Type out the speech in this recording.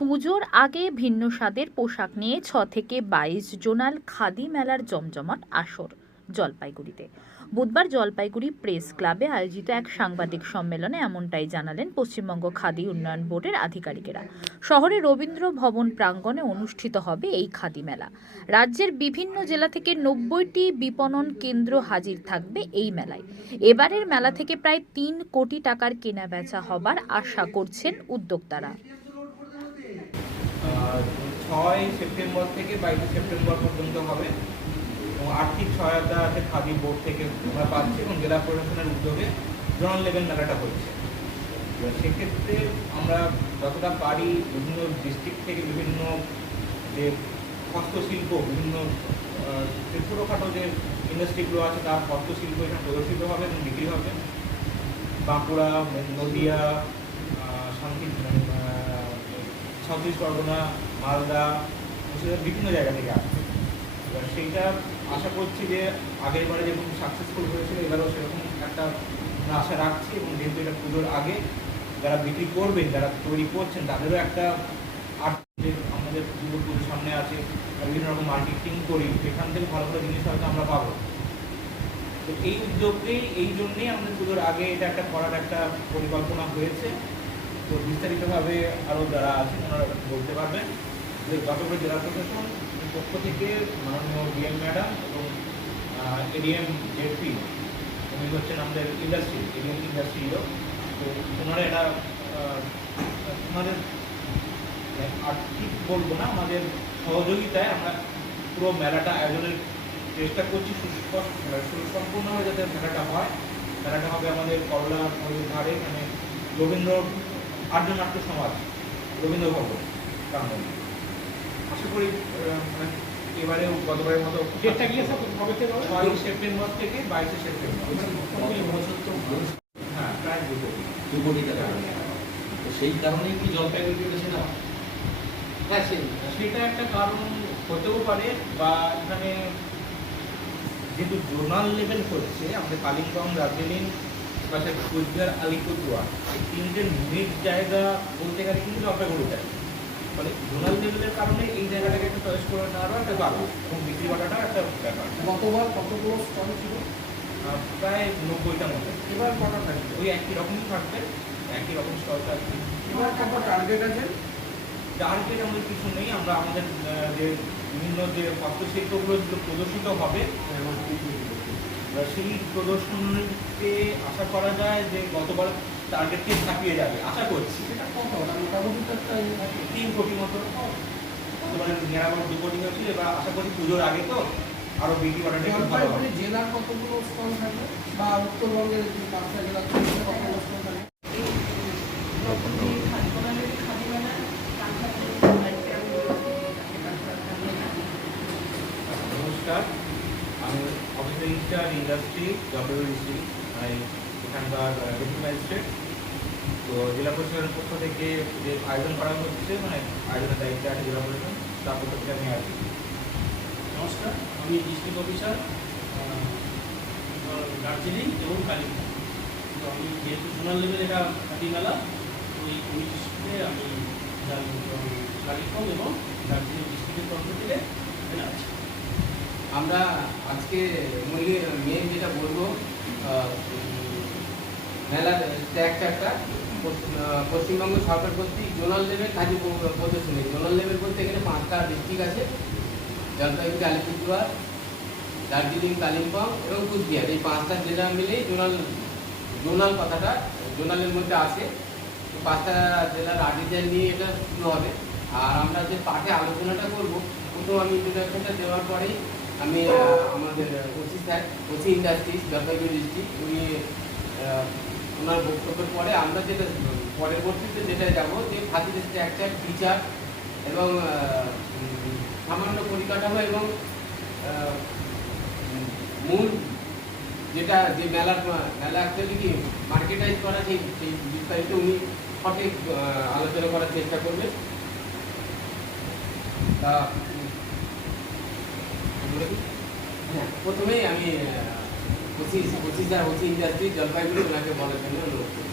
পুজোর আগে ভিন্ন স্বাদের পোশাক নিয়ে 6 থেকে 22 জোনাল খাদি মেলার জমজমাট আসর জলপাইগুড়িতে। বুধবার জলপাইগুড়ি প্রেস ক্লাবে আয়োজিত এক সাংবাদিক সম্মেলনে এমনটাই জানালেন পশ্চিমবঙ্গ খাদি উন্নয়ন বোর্ডের আধিকারিকেরা। শহরে রবীন্দ্র ভবন প্রাঙ্গণে অনুষ্ঠিত হবে এই খাদি মেলা। রাজ্যের বিভিন্ন জেলা থেকে 90টি বিপণন কেন্দ্র হাজির থাকবে এই মেলায়। এবারের মেলা থেকে প্রায় 3 কোটি টাকার কেনাবেচা হবার আশা করছেন উদ্যোক্তারা। 6 সেপ্টেম্বর থেকে 22 সেপ্টেম্বর পর্যন্ত হবে এবং আর্থিক সহায়তা আছে খাদি বোর্ড থেকে আমরা পাচ্ছি এবং জেলা প্রশাসনের উদ্যোগে জোনাল লেভেল মেলাটা হচ্ছে। সেক্ষেত্রে আমরা যতটা পারি বিভিন্ন ডিস্ট্রিক্ট থেকে বিভিন্ন যে হস্তশিল্প, বিভিন্ন ছোটোখাটো যে ইন্ডাস্ট্রিগুলো আছে তার হস্তশিল্প এখানে প্রদর্শিত হবে এবং বিক্রি হবে। বাঁকুড়া, নদিয়া, ছত্রিশ পরগনা, মালদা, বিভিন্ন জায়গা থেকে আসছে। এবার সেইটা আশা করছি যে আগের বারে যেরকম সাকসেসফুল হয়েছিল এবারেও সেরকম একটা আশা রাখছি এবং যেহেতু এটা পুজোর আগে যারা বিক্রি করবেন, যারা তৈরি করছেন তাদেরও একটা যে আমাদের পুজোর সামনে আছে, বিভিন্ন রকম মার্কেটিং করি, সেখান থেকে ভালো ভালো জিনিস হয়তো আমরা পাবো। তো এই উদ্যোগেই এই জন্যেই আমাদের পুজোর আগে এটা একটা করার একটা পরিকল্পনা হয়েছে। তো বিস্তারিতভাবে আরও যারা আছেন ওনারা বলতে পারবেন। যে গতকাল জেলা প্রশাসন পক্ষ থেকে মাননীয় ডিএম ম্যাডাম এবং এডিএম জেপি উনি হচ্ছেন আমাদের এডিএম ইন্ডাস্ট্রিরও। তো ওনারা এটা আমাদের আর্থিক বলবো না, আমাদের সহযোগিতায় আমরা পুরো মেলাটা আয়োজনের চেষ্টা করছি সুসম্পূর্ণভাবে যাতে মেলাটা হয়। মেলাটা হবে আমাদের করলা নদীর ধারে, মানে রবীন্দ্র আর্যনাট্য সমাজ রবীন্দ্র ভবন প্রাঙ্গণে। আশা করি এবারেও গতবারের মতো ডেটটা কি আছে কবে থেকে হবে? 6 সেপ্টেম্বর থেকে 22 সেপ্টেম্বর। হ্যাঁ, প্রায় 2 কোটি টাকা। তো সেই কারণেই কি জলপাইগুড়ি বেছে নেওয়া? হ্যাঁ, সেটা একটা কারণ হতেও পারে, বা এখানে যেহেতু জোনাল লেভেল হচ্ছে আমাদের কালিম্পং, দার্জিলিং, পাশে কুচবিহার, আলিপুরদুয়ার, এই তিনটে মিড জায়গা বলতে গেলে কিন্তু জলপাইগুড়িটাই। ফলে জোনাল লেভেলের কারণে এই জায়গাটাকে একটু চয়েস করে নেওয়ারও একটা কারণ এবং বিক্রি করাটাও একটা ব্যাপার। গতবার কতগুলো স্টল ছিল? প্রায় 90টার মতো। এবার কটা থাকবে? ওই একই রকমই থাকবে, একই রকম স্টল থাকবে। এবার কত টার্গেট আছে? টার্গেট আমাদের কিছু নেই। আমরা আমাদের যে বিভিন্ন যে হস্তশিল্পগুলো যেগুলো প্রদর্শিত হবে সেই প্রদর্শনীতে আশা করা যায় যে গতবার টার্গেটকে ছাপিয়ে যাবে আশা করছি। সেটা কত? মোটামুটি তো একটা 3 কোটি মতো। গতবারে 2 কোটি হয়েছিল, এবার আশা করি পুজোর আগে তো আরও বিক্রি করাটা একটু ভালো হবে। জেলার কতগুলো স্টল থাকবে বা উত্তরবঙ্গের যে 5টা জেলা কতগুলো স্টল থাকবে? নমস্কার, আমি অফিসার ইনচার্জ ইন্ডাস্ট্রি জলপাইগুড়ি, মানে এখানকার ডেপুটি ম্যাজিস্ট্রেট। তো জেলা প্রশাসনের পক্ষ থেকে যে আয়োজন করা হচ্ছে, মানে আয়োজনের দায়িত্বে আছে জেলা প্রশাসন, তার পক্ষ থেকে আমি আছি। নমস্কার, আমি ডিস্ট্রিক্ট অফিসার দার্জিলিং এবং কালিম্পং। তো আমি যেহেতু জোনাল লেভেল এটা খাদি মেলা, তো এই কমিটিতে আমি কালিম্পং এবং দার্জিলিং ডিস্ট্রিক্টের পক্ষ থেকে এখানে আছি। আমরা আজকে মেন যেটা বলবো, মেলার ট্র্যাকটা পশ্চিমবঙ্গ সরকার কর্তৃক জোনাল লেভেল কাজী প্রদর্শনী। জোনাল লেভেল বলতে এখানে 5টা ডিস্ট্রিক্ট আছে: জলপাইগুড়ি, আলিপুরদুয়ার, দার্জিলিং, কালিম্পং এবং কুচবিহার। এই 5টা জেলা মিলেই জোনাল কথাটা জোনালের মধ্যে আছে। 5টা জেলার আর্টিজান নিয়ে এটা শুরু হবে। আর আমরা যে পাঠে আলোচনাটা করবো, প্রথম আমি ইন্ট্রোডাকশনটা দেওয়ার পরেই আমি আমাদের ওসি ইন্ডাস্ট্রিজ জলপাইগুড়ি ডিস্ট্রিক্ট উনি ওনার বক্তব্যের পরে আমরা যেটা পরবর্তীতে যেটা যাবো যে খাদির স্ট্রাকচার, ফিচার এবং সামান্য পরিকাঠামো এবং মূল যেটা যে মেলা অ্যাকচুয়ালি কি মার্কেটাইজ করা, সেই বিস্তারিত উনি সঠিক আলোচনা করার চেষ্টা করবেন। তা প্রথমেই আমি ওসি ইন্ডাস্ট্রি জলপাইগুড়ি ওনাকে বলার জন্য অনুরোধ করি।